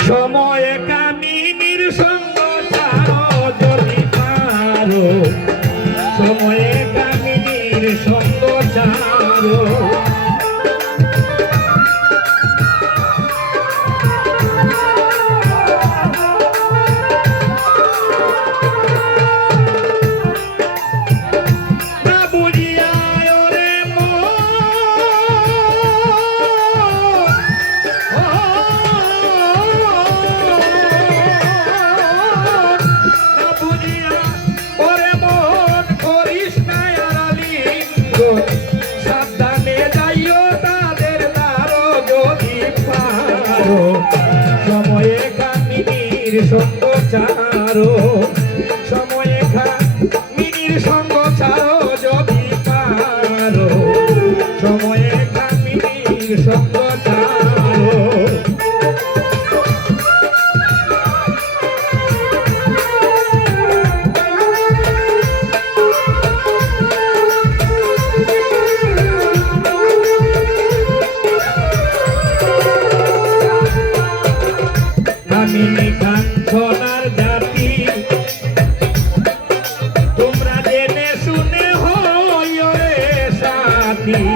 সময় মিনির সঙ্গ চারো সময় খা মিনির সঙ্গ চারো যদি পারো সময় খা মিনির সঙ্গ চারো Amen. নীতি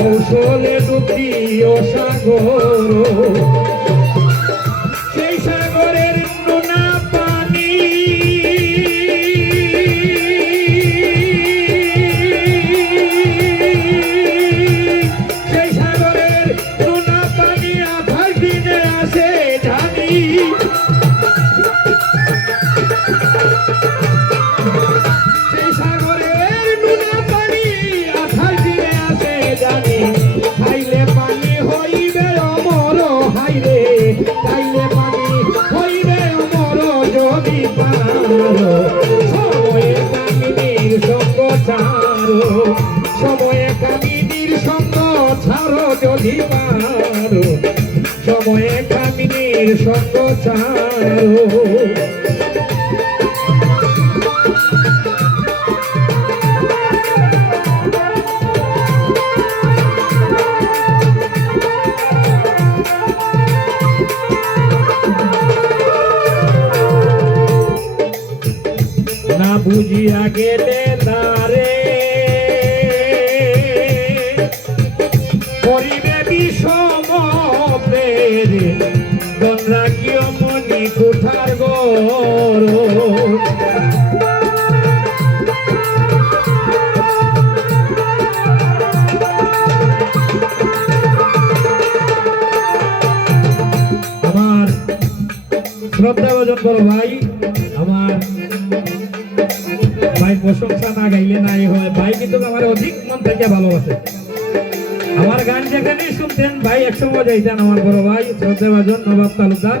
কৌশলে ডুবি ও সাগর। দিবারো সময়ে কামিনীর সঙ্গ চারো না বুঝিয়া গেলে না কুঠার গর। আমার শ্রদ্ধা ভজন করো ভাই। আমার ভাই প্রশংসা না গাইলে নাই হয়। ভাই কিন্তু আমার অধিক মন থেকে ভালোবাসে। আমার গান যেখানে শুনতেন, ভাই একসময় যাইতেন আমার বড় ভাই। শ্রদ্ধা ভজন নবাব তালুকদার।